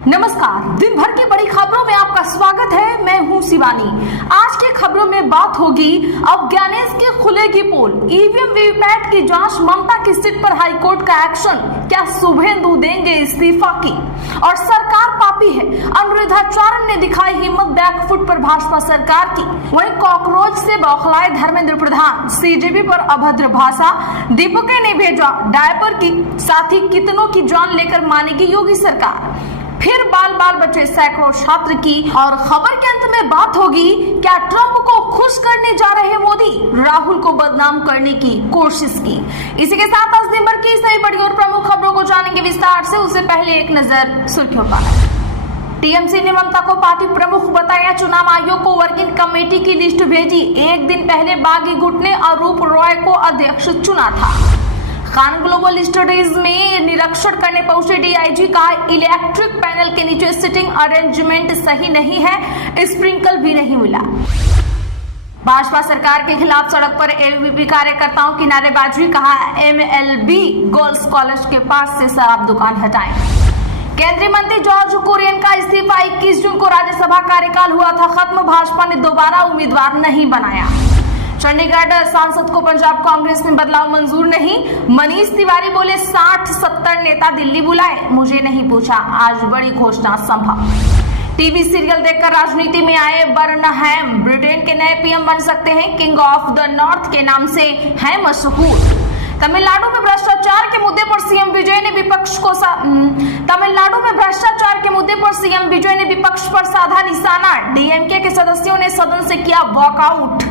नमस्कार, दिन भर की बड़ी खबरों में आपका स्वागत है। मैं हूं शिवानी। आज की खबरों में बात होगी अब ज्ञानेश की खुलेगी पोल, ईवीएम वीवीपैट की जांच, ममता की सीट पर हाईकोर्ट का एक्शन, क्या शुभेंदु देंगे इस्तीफा की, और सरकार पापी है, अनुराधाचार्य ने दिखाई हिम्मत, बैकफुट पर भाजपा सरकार की। वहीं कॉकरोच से बौखलाए धर्मेंद्र प्रधान, सीजेपी पर अभद्र भाषा, दीपके ने भेजा डायपर की, साथ ही कितनों की जान लेकर मानेगी योगी सरकार। फिर बाल बाल बचे सैकड़ों छात्र की, और खबर के अंत में बात होगी क्या ट्रंप को खुश करने जा रहे मोदी, राहुल को बदनाम करने की कोशिश की। इसी के साथ आज दिन भर की सही बड़ी और प्रमुख खबरों को जानेंगे विस्तार से। उससे पहले एक नजर सुर्खियों पर। टीएमसी ने ममता को पार्टी प्रमुख बताया, चुनाव आयोग को वर्किंग कमेटी की लिस्ट भेजी। एक दिन पहले बागी गुट ने अरूप रॉय को अध्यक्ष चुना था। खान ग्लोबल स्टडीज में निरीक्षण करने पहुंचे डीआईजी का इलेक्ट्रिक पैनल के नीचे सिटिंग अरेंजमेंट सही नहीं है, स्प्रिंकल भी नहीं मिला। भाजपा सरकार के खिलाफ सड़क पर एबीवीपी कार्यकर्ताओं की नारेबाजी, कहा एमएलबी गर्ल्स कॉलेज के पास से शराब दुकान हटाएं। केंद्रीय मंत्री जॉर्ज कुरियन का इस्तीफा, 21 जून को राज्यसभा कार्यकाल हुआ था खत्म, भाजपा ने दोबारा उम्मीदवार नहीं बनाया। चंडीगढ़ सांसद को पंजाब कांग्रेस में बदलाव मंजूर नहीं, मनीष तिवारी बोले 60-70 नेता दिल्ली बुलाए, मुझे नहीं पूछा, आज बड़ी घोषणा संभव। टीवी सीरियल देखकर राजनीति में आए बर्नहैम, ब्रिटेन के नए पीएम बन सकते हैं, किंग ऑफ द नॉर्थ के नाम से हैं मशहूर। तमिलनाडु में भ्रष्टाचार के मुद्दे पर सीएम विजय ने विपक्ष पर साधा निशाना, डीएमके के सदस्यों ने सदन से किया वॉकआउट।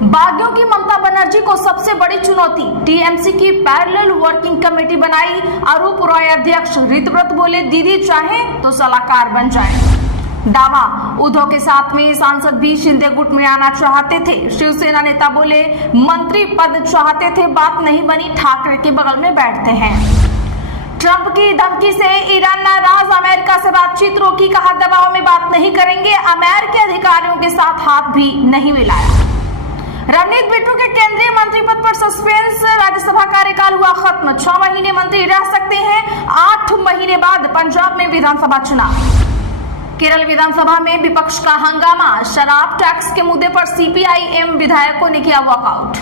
बागियों की ममता बनर्जी को सबसे बड़ी चुनौती, टीएमसी की पैरेलल वर्किंग कमेटी बनाई, अरूप रॉय अध्यक्ष, ऋतव्रत बोले दीदी चाहे तो सलाहकार बन जाए। दावा, उद्धव के साथ में सांसद भी शिंदे गुट में आना चाहते थे, शिवसेना नेता बोले मंत्री पद चाहते थे, बात नहीं बनी, ठाकरे के बगल में बैठते हैं। ट्रंप की धमकी से ईरान नाराज, अमेरिका से बातचीत रोकी, कहा दबाव में बात नहीं करेंगे, अमेरिकी अधिकारियों के साथ हाथ भी नहीं मिलाया। रवनीत बिट्टू के केंद्रीय मंत्री पद पर सस्पेंस, राज्यसभा कार्यकाल हुआ खत्म, 6 महीने मंत्री रह सकते हैं, 8 महीने बाद पंजाब में विधानसभा चुनाव। केरल विधानसभा में विपक्ष का हंगामा, शराब टैक्स के मुद्दे पर सीपीआईएम विधायकों ने किया वॉकआउट।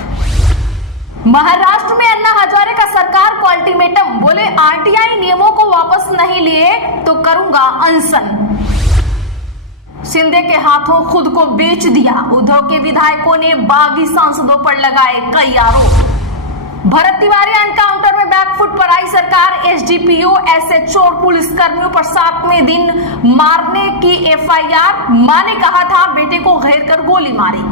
महाराष्ट्र में अन्ना हजारे का सरकार को अल्टीमेटम, बोले आरटीआई नियमों को वापस नहीं लिए तो करूंगा अनशन। शिंदे के हाथों खुद को बेच दिया, उद्धव के विधायकों ने बागी सांसदों पर लगाए कई आरोप। भरत तिवारी एनकाउंटर में बैकफुट पर आई सरकार, एसडीपीओ एसएचओ और पुलिस कर्मियों पर 7वें दिन मारने की एफआईआर, मां ने कहा था बेटे को घेर कर गोली मारी।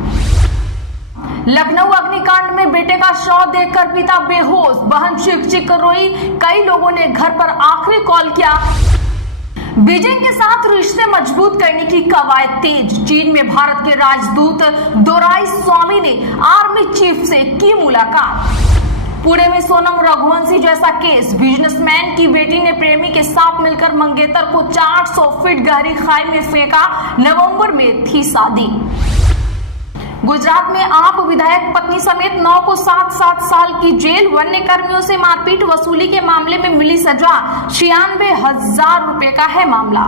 लखनऊ अग्निकांड में बेटे का शव देखकर पिता बेहोश, बहन चीख चीख कर रोई, कई लोगों ने घर पर आखिरी कॉल किया। बीजिंग के साथ रिश्ते मजबूत करने की कवायद तेज, चीन में भारत के राजदूत दोराई स्वामी ने आर्मी चीफ से की मुलाकात। पुणे में सोनम रघुवंशी जैसा केस, बिजनेसमैन की बेटी ने प्रेमी के साथ मिलकर मंगेतर को 400 फीट गहरी खाई में फेंका, नवंबर में थी शादी। गुजरात में आप विधायक पत्नी समेत 9 को 7-7 साल की जेल, वन्य कर्मियों से मारपीट वसूली के मामले में मिली सजा, 96,000 रुपए का है मामला।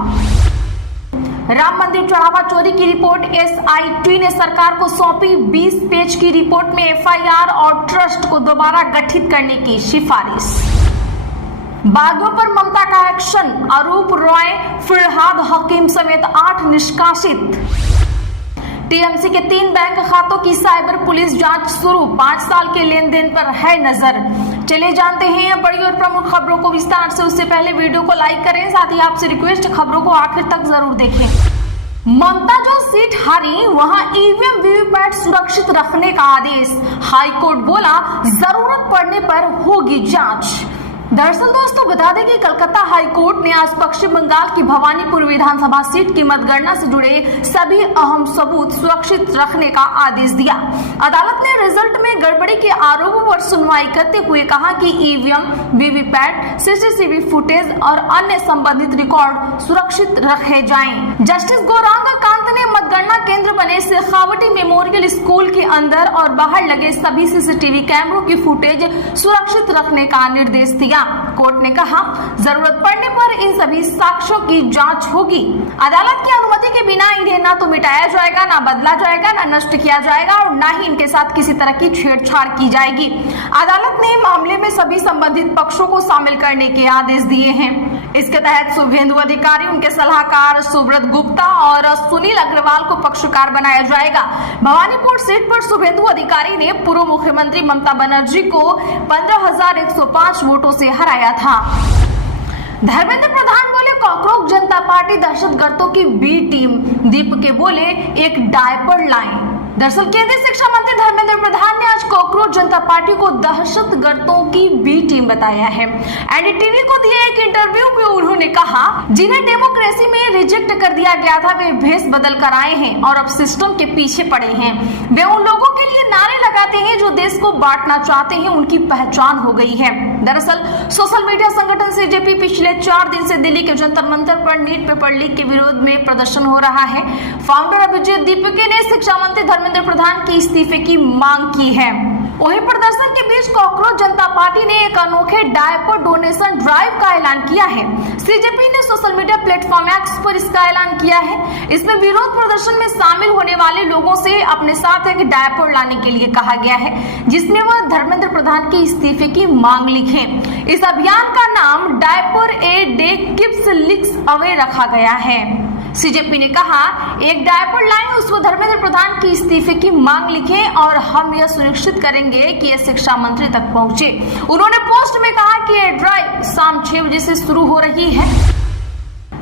राम मंदिर चढ़ावा चोरी की रिपोर्ट एसआईटी ने सरकार को सौंपी, 20 पेज की रिपोर्ट में एफआईआर और ट्रस्ट को दोबारा गठित करने की सिफारिश। बागियों पर ममता का एक्शन, अरूप रॉय, फिरहाद हकीम समेत 8 निष्कासित। टीएमसी के 3 बैंक खातों की साइबर पुलिस जांच शुरू, 5 साल के लेन देन पर है नजर। चले जानते हैं बड़ी और प्रमुख खबरों को विस्तार से। उससे पहले वीडियो को लाइक करें, साथ ही आपसे रिक्वेस्ट खबरों को आखिर तक जरूर देखें। ममता जो सीट हारी, वहां ईवीएम वीवीपैट सुरक्षित रखने का आदेश, हाईकोर्ट बोला जरूरत पड़ने पर होगी जांच। दरअसल दोस्तों बता दें कि कलकत्ता हाईकोर्ट ने आज पश्चिम बंगाल की भवानीपुर विधानसभा सीट की मतगणना से जुड़े सभी अहम सबूत सुरक्षित रखने का आदेश दिया। अदालत ने रिजल्ट में गड़बड़ी के आरोपों पर सुनवाई करते हुए कहा कि ईवीएम, वीवीपैट, सीसीटीवी फुटेज और अन्य संबंधित रिकॉर्ड सुरक्षित रखे जाएं। जस्टिस गौरांग कांत अदालत ने मतगणना केंद्र बने शेखावटी मेमोरियल स्कूल के अंदर और बाहर लगे सभी सीसीटीवी कैमरों की फुटेज सुरक्षित रखने का निर्देश दिया। कोर्ट ने कहा, जरूरत पड़ने पर इन सभी साक्ष्यों की जांच होगी। अदालत की अनुमति के बिना इन्हें ना तो मिटाया जाएगा, ना बदला जाएगा, ना नष्ट किया जाएगा और ना ही इनके साथ किसी तरह की छेड़छाड़ की जाएगी। अदालत ने मामले में सभी संबंधित पक्षों को शामिल करने के आदेश दिए हैं। इसके तहत शुभेंदु अधिकारी, उनके सलाहकार सुब्रत गुप्ता और सुनील अग्रवाल को पक्षकार बनाया जाएगा। भवानीपुर सीट पर शुभेंदु अधिकारी ने पूर्व मुख्यमंत्री ममता बनर्जी को 15,105 वोटों से हराया था। धर्मेंद्र प्रधान बोले, कॉकरोच जनता पार्टी दहशतगर्दों की बी टीम। दीपके बोले, एक डायपर लाएं। दरअसल केंद्रीय शिक्षा मंत्री धर्मेंद्र प्रधान ने आज कॉकरोच जनता पार्टी को दहशतगर्दों की बी टीम बताया है। एनडीटीवी को दिए एक इंटरव्यू में उन्होंने कहा, जिन्हें डेमोक्रेसी में रिजेक्ट कर दिया गया था वे भेष बदल कर आए हैं और अब सिस्टम के पीछे पड़े हैं। वे उन लोगों के लिए नारे लगाते हैं जो देश को बांटना चाहते हैं, उनकी पहचान हो गई है। दरअसल सोशल मीडिया संगठन सीजेपी पिछले 4 दिन से दिल्ली के जंतर मंतर पर नीट पेपर लीक के विरोध में प्रदर्शन हो रहा है। फाउंडर अभिजीत दीपके ने शिक्षा मंत्री धर्मेंद्र प्रधान के इस्तीफे की मांग की है। वहीं प्रदर्शन के बीच कॉकरोच जनता पार्टी ने एक अनोखे डायपर डोनेशन ड्राइव का ऐलान किया है। सीजेपी ने सोशल मीडिया प्लेटफॉर्म एक्स पर इसका ऐलान किया है। इसमें विरोध प्रदर्शन में शामिल होने वाले लोगों से अपने साथ एक डायपर लाने के लिए कहा गया है, जिसमें वह धर्मेंद्र प्रधान के इस्तीफे की मांग लिखें। इस अभियान का नाम diaper a day keeps leaks away रखा गया है। सीजेपी ने कहा, एक डायपर लाइन, उसमें धर्मेंद्र प्रधान की इस्तीफे की मांग लिखें और हम यह सुनिश्चित करेंगे कि यह शिक्षा मंत्री तक पहुंचे। उन्होंने पोस्ट में कहा कि यह ड्राइव शाम 6 बजे से शुरू हो रही है।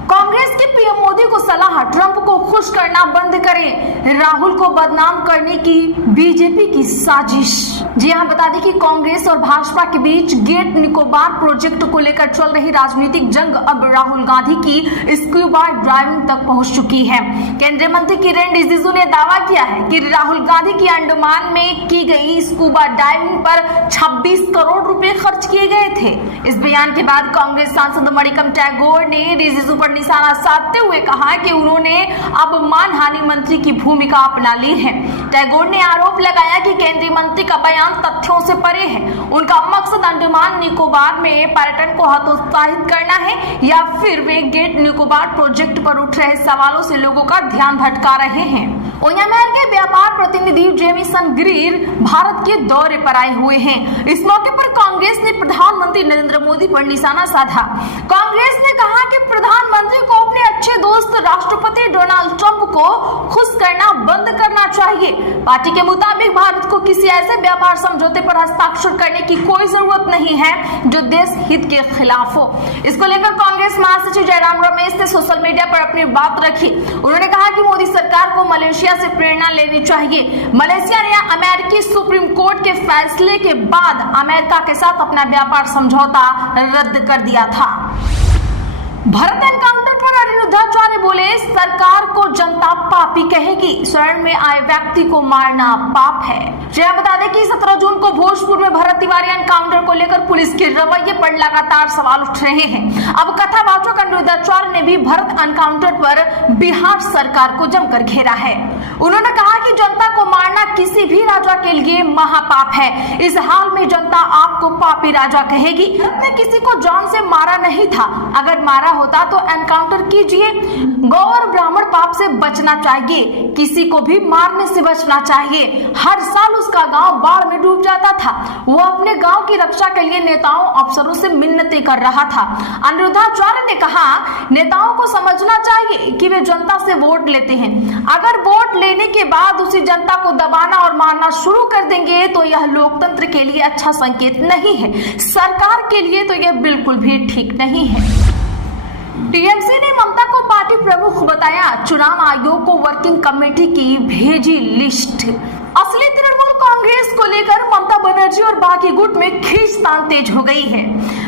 कांग्रेस की पीएम मोदी को सलाह, ट्रंप को खुश करना बंद करें। राहुल को बदनाम करने की बीजेपी की साजिश। जी हां, बता दें कि कांग्रेस और भाजपा के बीच गेट निकोबार प्रोजेक्ट को लेकर चल रही राजनीतिक जंग अब राहुल गांधी की स्कूबा डाइविंग तक पहुंच चुकी है। केंद्रीय मंत्री किरेन रिजिजू ने दावा किया है कि राहुल गांधी की अंडमान में की गई स्कूबा डाइविंग पर 26 करोड़ रुपए खर्च किए गए थे। इस बयान के बाद कांग्रेस सांसद मणिकम टैगोर ने रिजिजू पर निशाना साधते हुए कहा कि उन्होंने अब मानहानि मंत्री की भूमिका अपना ली है। टैगोर ने आरोप लगाया कि केंद्रीय मंत्री का बयान तथ्यों से परे है। उनका मकसद अंडमान निकोबार में पर्यटन को हतोत्साहित करना है या फिर वे गेट निकोबार प्रोजेक्ट पर उठ रहे सवालों से लोगों का ध्यान भटका रहे हैं। ओयामेर के व्यापार प्रतिनिधि जेमिसन ग्रीर भारत के दौरे पर आए हुए हैं। इस मौके पर कांग्रेस ने प्रधानमंत्री नरेंद्र मोदी पर निशाना साधा। कांग्रेस ने कहा कि प्रधानमंत्री को अपने अच्छे दोस्त राष्ट्रपति डोनाल्ड ट्रंप को खुश करना बंद करना चाहिए। पार्टी के मुताबिक भारत को किसी ऐसे व्यापार समझौते पर हस्ताक्षर करने की कोई जरूरत नहीं है जो देश हित के खिलाफ हो। इसको लेकर कांग्रेस महासचिव जयराम रमेश ने सोशल मीडिया पर अपनी बात रखी। उन्होंने कहा कि मोदी सरकार को मलेशिया से प्रेरणा लेनी चाहिए। मलेशिया ने अमेरिकी सुप्रीम कोर्ट के फैसले के बाद अमेरिका के साथ अपना व्यापार समझौता रद्द कर दिया था। भरत एनकाउंटर पर अनिरुद्धाचार्य बोले, सरकार को जनता पापी कहेगी, शरण में आए व्यक्ति को मारना पाप है। बता दें कि 17 जून को भोजपुर में भरत तिवारी एनकाउंटर को लेकर पुलिस के रवैये पर लगातार सवाल उठ रहे हैं। अब कथावाचक अनिरुद्धाचार्य ने भी भरत एनकाउंटर पर बिहार सरकार को जमकर घेरा है। उन्होंने कहा कि जनता को मारना किसी भी राजा के लिए महापाप है। इस हाल में जनता आपको पापी राजा कहेगी। भरत ने किसी को जान से मारा नहीं था, अगर मारा होता तो एनकाउंटर कीजिए। गौ और ब्राह्मण पाप से बचना चाहिए, किसी को भी मारने से बचना चाहिए। हर साल उसका गांव बाढ़ में डूब जाता था, वो अपने गांव की रक्षा के लिए नेताओं अफसरों से मिन्नतें कर रहा था। अनिरुद्धाचार्य ने कहा, नेताओं को समझना चाहिए कि वे जनता से वोट लेते हैं। अगर वोट लेने के बाद उसी जनता को दबाना और मारना शुरू कर देंगे तो यह लोकतंत्र के लिए अच्छा संकेत नहीं है। सरकार के लिए तो यह बिल्कुल भी ठीक नहीं है। टीएमसी ने ममता को पार्टी प्रमुख बताया, चुनाव आयोग को वर्किंग कमेटी की भेजी लिस्ट। असली तृणमूल कांग्रेस को लेकर ममता बनर्जी और बागी गुट में खींचतान तेज हो गई है।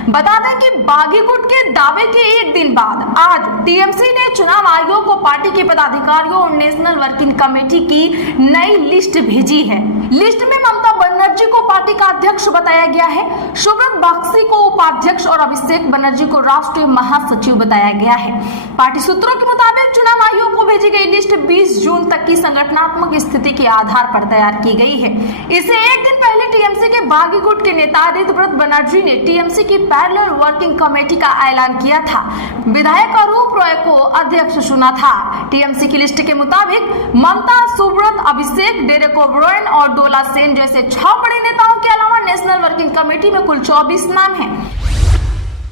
बता दें कि बागी गुट के दावे के एक दिन बाद आज टीएमसी ने चुनाव आयोग को पार्टी के पदाधिकारियों और नेशनल वर्किंग कमेटी की नई लिस्ट भेजी है। लिस्ट में ममता बनर्जी को पार्टी का अध्यक्ष बताया गया है, सुब्रत बख्शी को उपाध्यक्ष और अभिषेक बनर्जी को राष्ट्रीय महासचिव बताया गया है। पार्टी सूत्रों के मुताबिक चुनाव आयोग को भेजी गई लिस्ट 20 जून तक की संगठनात्मक स्थिति के आधार पर तैयार की गई है। इससे एक दिन पहले टीएमसी के बागी गुट के नेता ऋतव्रत बनर्जी ने टीएमसी की पैरेलल वर्किंग कमेटी का ऐलान किया था। विधायक अरूप रॉय को अध्यक्ष चुना था। टीएमसी की लिस्ट के मुताबिक ममता, सुब्रत, अभिषेक, डेरेक ओब्रायन और डोला सेन जैसे 6 बड़े नेताओं के अलावा नेशनल वर्किंग कमेटी में कुल 24 नाम हैं।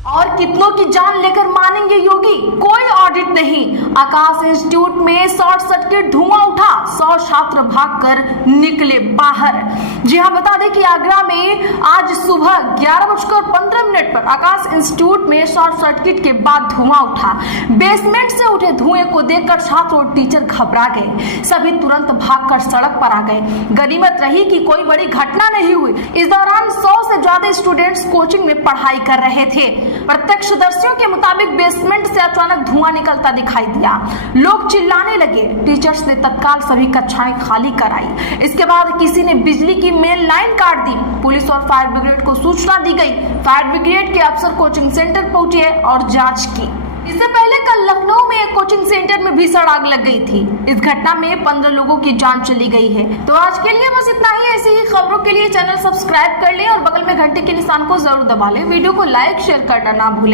और कितनों की जान लेकर मानेंगे योगी, कोई ऑडिट नहीं। आकाश इंस्टीट्यूट में शॉर्ट सर्किट धुआं उठा, 100 छात्र भागकर निकले बाहर। जी हां, बता दें कि आगरा में आज सुबह 11:15 पर आकाश इंस्टीट्यूट में शॉर्ट सर्किट के बाद धुआं उठा। बेसमेंट से उठे धुएं को देखकर छात्र और टीचर घबरा गए। सभी तुरंत भागकर सड़क पर आ गए। गनीमत रही कि कोई बड़ी घटना नहीं हुई। इस दौरान 100 से ज्यादा स्टूडेंट्स कोचिंग में पढ़ाई कर रहे थे। प्रत्यक्षदर्शियों के मुताबिक बेसमेंट से अचानक धुआं निकलता दिखाई दिया। लोग चिल्लाने लगे। टीचर्स ने तत्काल सभी कक्षाएं खाली कराई। इसके बाद किसी ने बिजली की मेन लाइन काट दी। पुलिस और फायर ब्रिगेड को सूचना दी गई। फायर ब्रिगेड के अफसर कोचिंग सेंटर पहुंचे और जांच की। इससे पहले कल लखनऊ में एक कोचिंग सेंटर में भीषण आग लग गई थी। इस घटना में 15 लोगों की जान चली गई है। तो आज के लिए बस इतना ही। ऐसी ही खबरों के लिए चैनल सब्सक्राइब कर लें और बगल में घंटे के निशान को जरूर दबा लें। वीडियो को लाइक शेयर करना ना भूलें।